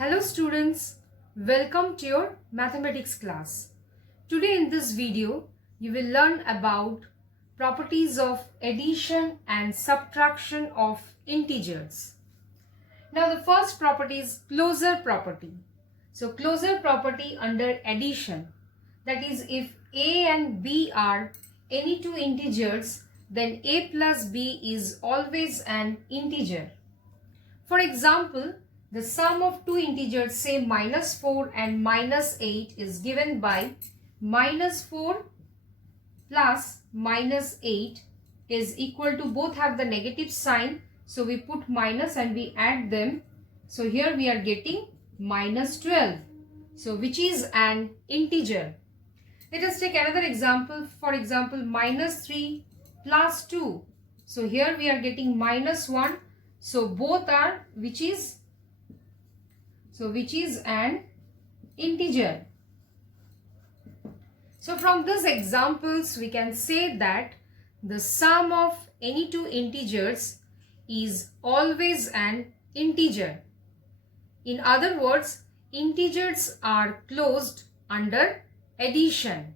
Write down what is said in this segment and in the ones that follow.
Hello students, welcome to your mathematics class. Today in this video, you will learn about properties of addition and subtraction of integers. Now the first property is closure property. So closure property under addition, that is if a and b are any two integers, then a plus b is always an integer. For example, the sum of two integers, say -4 and -8, is given by -4 plus -8 is equal to, both have the negative sign, so we put minus and we add them. So here we are getting -12, so which is an integer. Let us take another example. For example, -3 plus 2. So here we are getting -1. So both are which is an integer. So from these examples we can say that the sum of any two integers is always an integer. In other words, integers are closed under addition.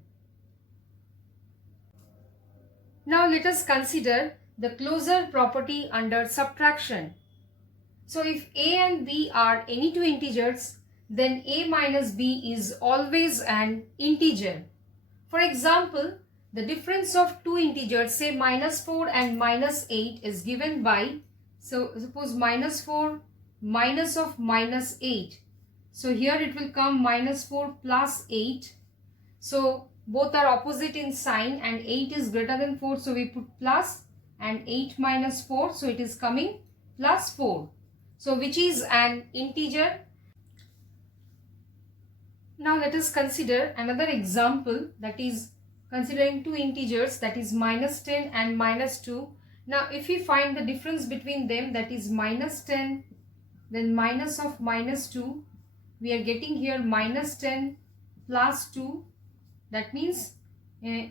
Now let us consider the closure property under subtraction. So if a and b are any two integers, then a minus b is always an integer. For example, the difference of two integers, say -4 and -8, is given by, so suppose -4 minus of -8. So here it will come -4 plus 8. So both are opposite in sign and 8 is greater than 4. So we put plus, and 8 minus 4. So it is coming +4. So which is an integer. Now let us consider another example, that is considering two integers, that is -10 and -2. Now if we find the difference between them, that is -10 then minus of -2, we are getting here -10 plus 2. That means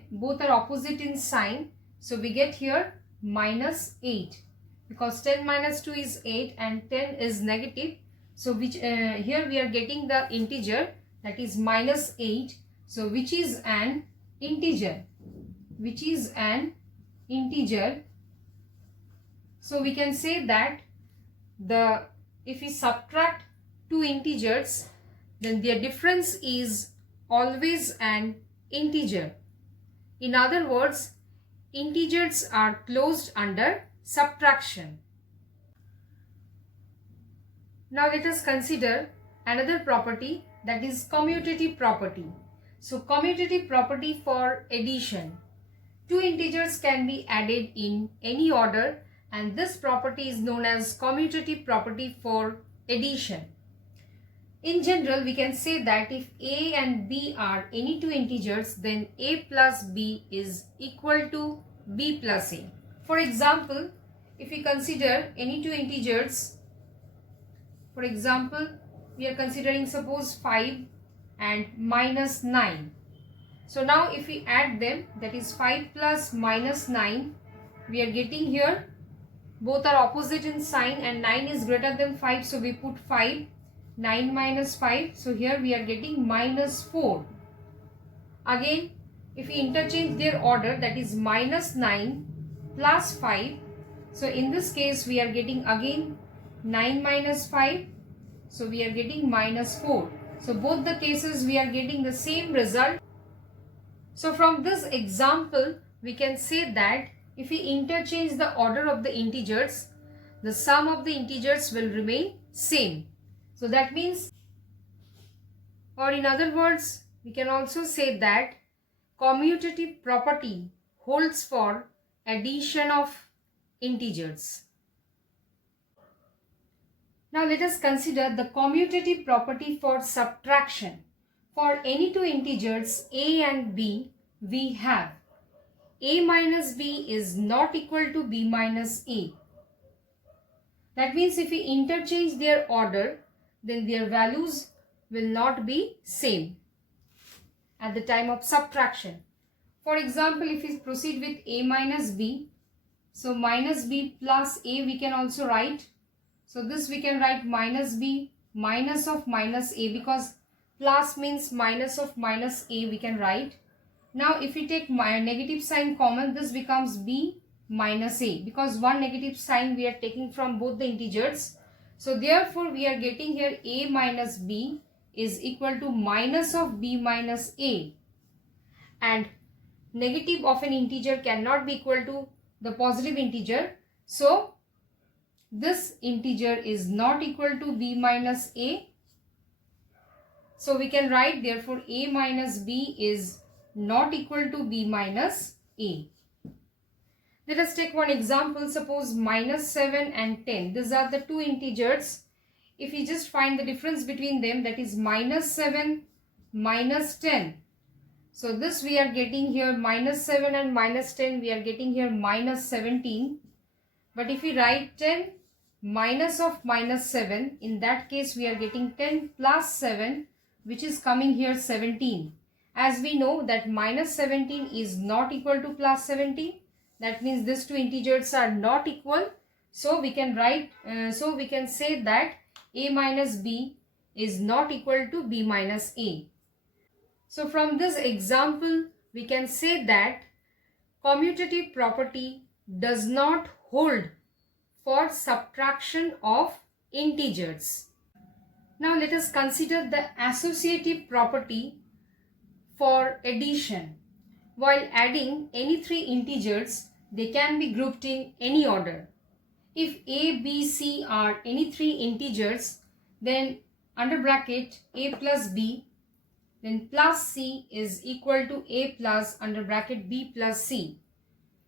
both are opposite in sign. So we get here -8. Because 10 minus 2 is 8 and 10 is negative. So which here we are getting the integer, that is -8. So which is an integer. Which is an integer. So we can say that if we subtract two integers, then their difference is always an integer. In other words, integers are closed under subtraction. Now let us consider another property, that is commutative property. So commutative property for addition. Two integers can be added in any order, and this property is known as commutative property for addition. In general, we can say that if a and b are any two integers, then a plus b is equal to b plus a. For example, if we consider any two integers, for example, we are considering suppose 5 and -9. So now if we add them, that is 5 plus -9, we are getting here, both are opposite in sign and 9 is greater than 5. So we put 5, 9 minus 5. So here we are getting -4. Again, if we interchange their order, that is -9 plus 5. So in this case we are getting again 9 minus 5. So we are getting -4. So both the cases we are getting the same result. So from this example we can say that if we interchange the order of the integers, the sum of the integers will remain same. So that means, or in other words, we can also say that commutative property holds for addition of integers. Now let us consider the commutative property for subtraction. For any two integers a and b, we have a minus b is not equal to b minus a. That means if we interchange their order, then their values will not be same at the time of subtraction. For example, if we proceed with a minus b, so minus b plus a we can also write. So this we can write minus b minus of minus a, because plus means minus of minus a we can write. Now if we take my negative sign common, this becomes b minus a, because one negative sign we are taking from both the integers. So therefore we are getting here a minus b is equal to minus of b minus a, and negative of an integer cannot be equal to the positive integer. So this integer is not equal to b minus a. So we can write therefore a minus b is not equal to b minus a. Let us take one example. Suppose minus 7 and 10. These are the two integers. If we just find the difference between them, that is minus 7 minus 10. So this we are getting here minus 7 and minus 10, we are getting here minus 17. But if we write 10 minus of minus 7, in that case we are getting 10 plus 7, which is coming here 17. As we know that minus 17 is not equal to plus 17. That means these two integers are not equal. So we can write, we can say that a minus b is not equal to b minus a. So from this example, we can say that commutative property does not hold for subtraction of integers. Now let us consider the associative property for addition. While adding any three integers, they can be grouped in any order. If a, b, c are any three integers, then under bracket a plus b, then plus c is equal to a plus under bracket b plus c.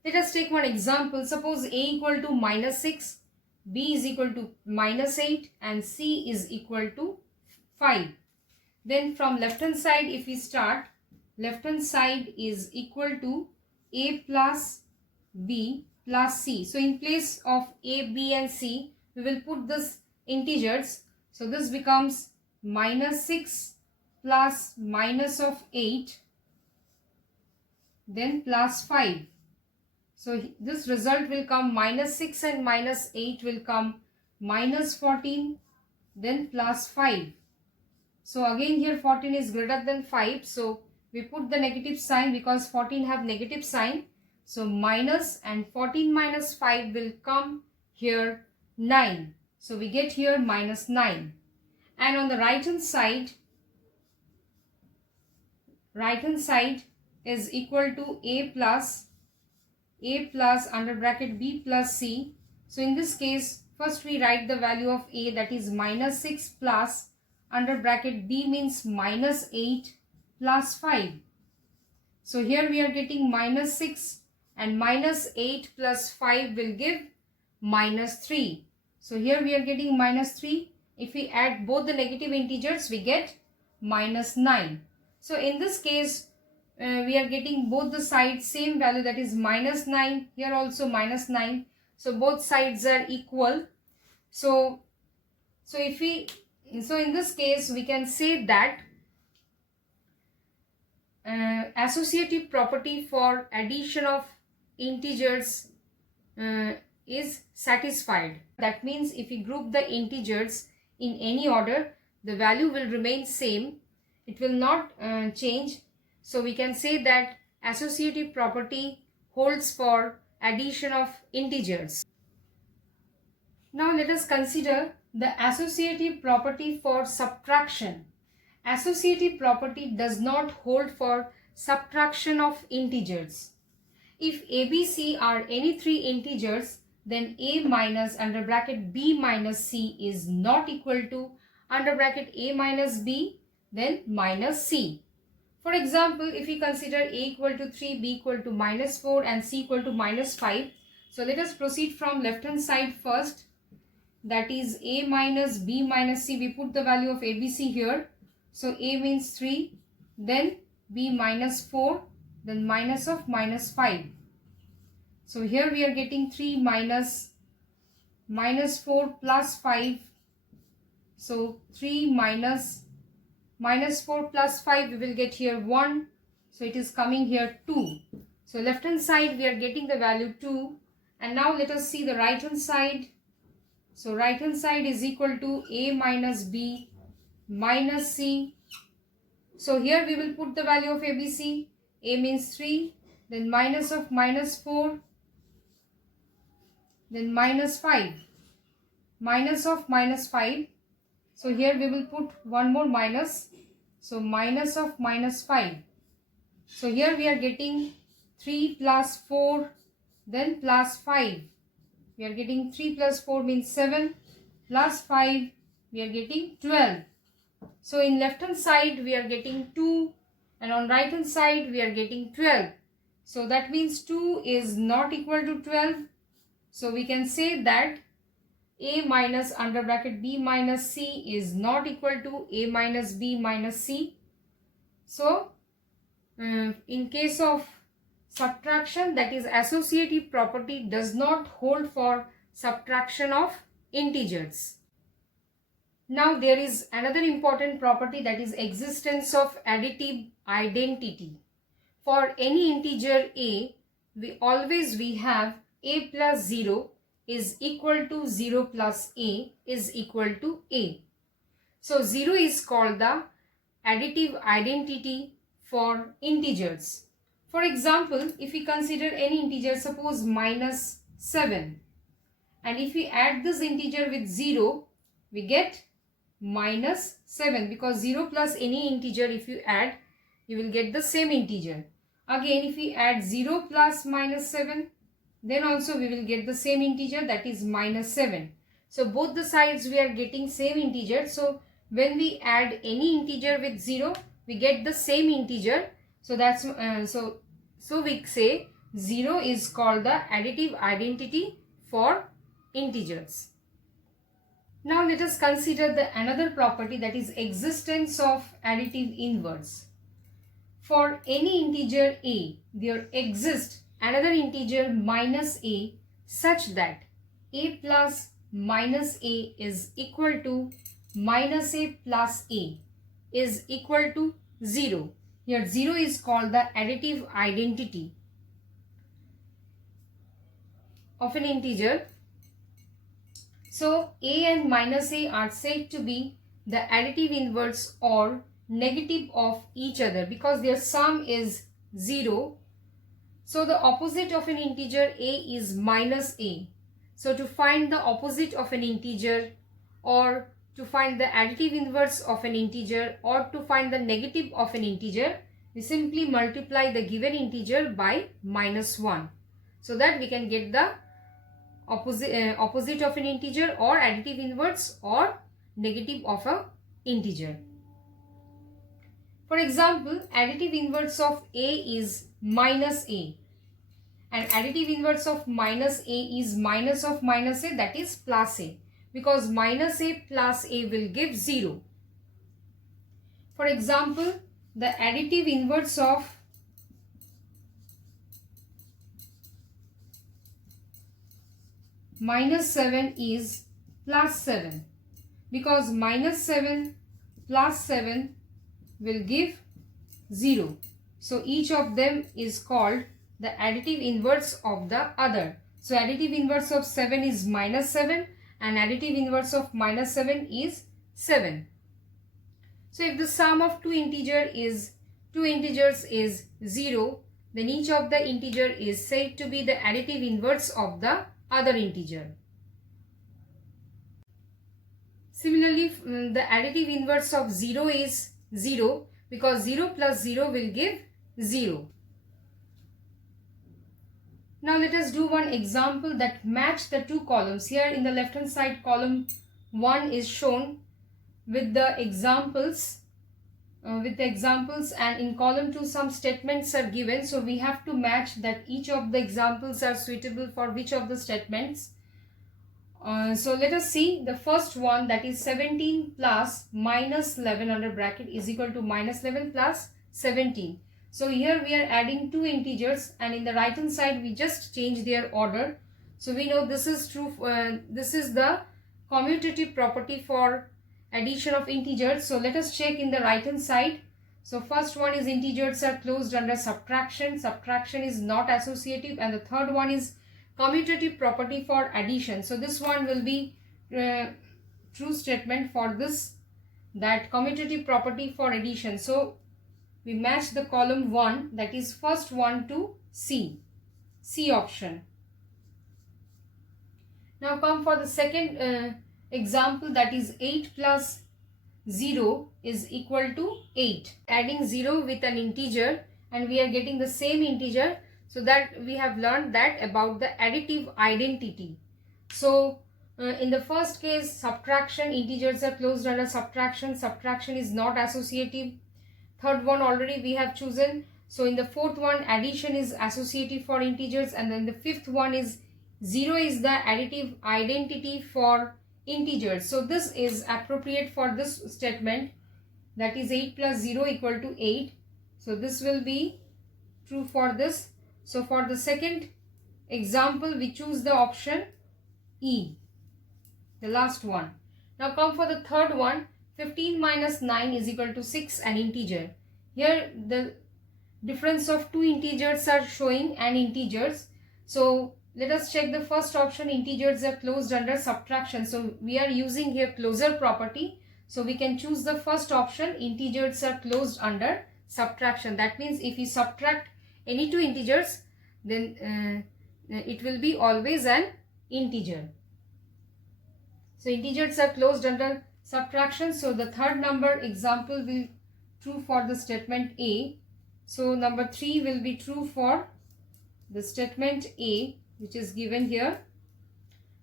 Let us take one example. Suppose a equal to minus 6, b is equal to minus 8 and c is equal to 5. Then from left hand side if we start, left hand side is equal to a plus b plus c. So in place of a, b and c, we will put this integers. So this becomes minus 6 plus minus of 8, then plus 5. So this result will come minus 6 and minus 8 will come minus 14, then plus 5. So again here 14 is greater than 5. So we put the negative sign because 14 have negative sign. So minus, and 14 minus 5 will come here 9. So we get here minus 9. And on the right hand side is equal to a plus under bracket b plus c. So in this case, first we write the value of a, that is minus 6 plus under bracket b means minus 8 plus 5. So here we are getting minus 6 and minus 8 plus 5 will give minus 3. So here we are getting minus 3. If we add both the negative integers, we get minus 9. So in this case, we are getting both the sides same value, that is minus 9. Here also minus 9. So both sides are equal. So in this case, we can say that associative property for addition of integers is satisfied. That means if we group the integers in any order, the value will remain same. It will not change. So we can say that associative property holds for addition of integers. Now let us consider the associative property for subtraction. Associative property does not hold for subtraction of integers. If a, b, c are any three integers, then a minus under bracket b minus c is not equal to under bracket a minus b, then minus c. For example, if we consider a equal to 3, b equal to minus 4 and c equal to minus 5. So let us proceed from left hand side first. That is a minus b minus c. We put the value of a, b, c here. So a means 3, then b minus 4, then minus of minus 5. So here we are getting 3 minus 4 plus 5. So 3 minus 4 plus 5, we will get here 1. So it is coming here 2. So left hand side we are getting the value 2. And now let us see the right hand side. So right hand side is equal to a minus b minus c. So here we will put the value of ABC. A means 3, then minus of minus 4, then minus 5. Minus of minus 5. So here we will put one more minus. So minus of minus 5. So here we are getting 3 plus 4, then plus 5. We are getting 3 plus 4 means 7, plus 5 we are getting 12. So in left hand side we are getting 2 and on right hand side we are getting 12. So that means 2 is not equal to 12. So we can say that a minus under bracket b minus c is not equal to a minus b minus c. So in case of subtraction, that is associative property does not hold for subtraction of integers. Now there is another important property, that is existence of additive identity. For any integer a, we have a plus 0 is equal to 0 plus a is equal to a. So 0 is called the additive identity for integers. For example, if we consider any integer, suppose minus 7, and if we add this integer with 0, we get minus 7, because 0 plus any integer if you add, you will get the same integer. Again, if we add 0 plus minus 7, then also we will get the same integer, that is minus 7. So both the sides we are getting same integer. So when we add any integer with 0, we get the same integer. So that's so we say 0 is called the additive identity for integers. Now let us consider the another property, that is existence of additive inverse. For any integer a, there exists another integer minus a such that a plus minus a is equal to minus a plus a is equal to 0. Here 0 is called the additive identity of an integer. So a and minus a are said to be the additive inverse or negative of each other because their sum is 0. So the opposite of an integer a is minus a. So to find the opposite of an integer, or to find the additive inverse of an integer, or to find the negative of an integer, we simply multiply the given integer by minus 1. So that we can get the opposite of an integer, or additive inverse, or negative of an integer. For example, additive inverse of a is minus a, and additive inverse of minus a is minus of minus a, that is plus a, because minus a plus a will give 0. For example, the additive inverse of minus 7 is plus 7, because minus 7 plus 7 will give 0. So each of them is called the additive inverse of the other. So additive inverse of 7 is minus 7 and additive inverse of minus 7 is 7. So if the sum of two integers is 0, then each of the integer is said to be the additive inverse of the other integer. Similarly, the additive inverse of 0 is 0, because 0 plus 0 will give 0. Now let us do one example that match the two columns. Here in the left hand side, column 1 is shown with the examples and in column 2 some statements are given. So we have to match that each of the examples are suitable for which of the statements. So let us see the first one, that is 17 plus minus 11 under bracket is equal to minus 11 plus 17. So here we are adding two integers, and in the right hand side we just change their order. So we know this is true. This is the commutative property for addition of integers. So let us check in the right hand side. So first one is integers are closed under subtraction. Subtraction is not associative, and the third one is commutative property for addition. So this one will be true statement for this, that commutative property for addition. So we match the column 1, that is first one to C option. Now come for the second example, that is 8 plus 0 is equal to 8. Adding 0 with an integer and we are getting the same integer. So that we have learned that about the additive identity. So in the first case, subtraction, integers are closed under subtraction. Subtraction is not associative. Third one already we have chosen. So in the fourth one, addition is associative for integers, and then the fifth one is 0 is the additive identity for integers. So this is appropriate for this statement, that is 8 plus 0 equal to 8. So this will be true for this. So for the second example, we choose the option E, the last one. Now come for the third one, 15 minus 9 is equal to 6, an integer. Here the difference of two integers are showing, and integers. So let us check the first option, integers are closed under subtraction. So we are using here closure property. So we can choose the first option, integers are closed under subtraction. That means if you subtract any two integers, then it will be always an integer. So integers are closed under subtraction. So the third number example will true for the statement A. So number 3 will be true for the statement A, which is given here.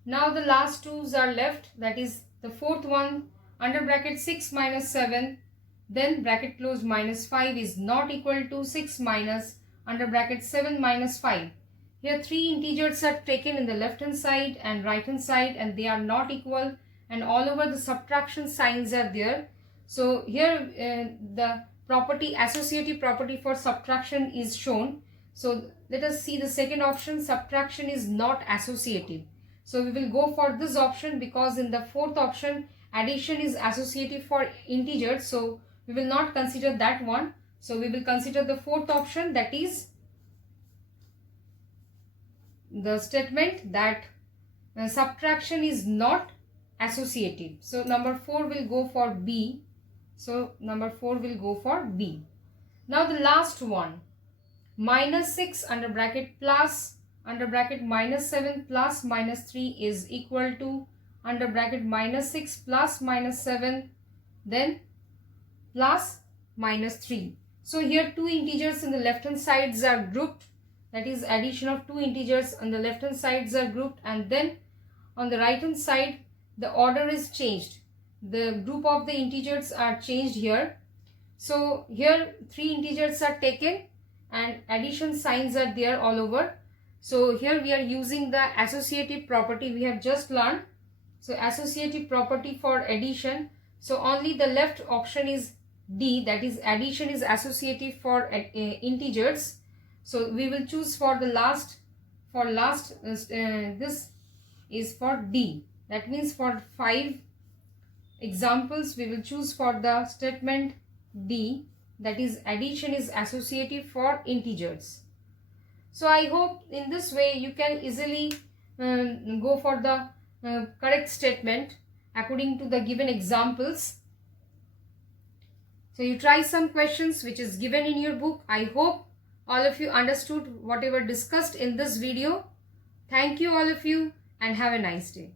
Now the last twos are left, that is the fourth one, under bracket 6 minus 7, then bracket closed minus 5 is not equal to 6 minus under bracket 7 minus 5. Here three integers are taken in the left hand side and right hand side, and they are not equal, and all over the subtraction signs are there. So here the property, associative property for subtraction is shown. So let us see the second option, subtraction is not associative. So we will go for this option, because in the fourth option, addition is associative for integers. So we will not consider that one. So we will consider the fourth option, that is the statement that subtraction is not associative. So number 4 will go for B. So number 4 will go for B. Now the last one, minus 6 under bracket plus under bracket minus 7 plus minus 3 is equal to under bracket minus 6 plus minus 7, then plus minus 3. So here two integers in the left hand sides are grouped, that is addition of two integers on the left hand sides are grouped, and then on the right hand side the order is changed. The group of the integers are changed here. So here three integers are taken and addition signs are there all over. So here we are using the associative property we have just learned. So associative property for addition. So only the left option is D, that is addition is associative for integers. So we will choose for the last, this is for D. That means for 5 examples we will choose for the statement D, that is addition is associative for integers. So I hope in this way you can easily go for the correct statement according to the given examples. So you try some questions which is given in your book. I hope all of you understood whatever discussed in this video. Thank you all of you and have a nice day.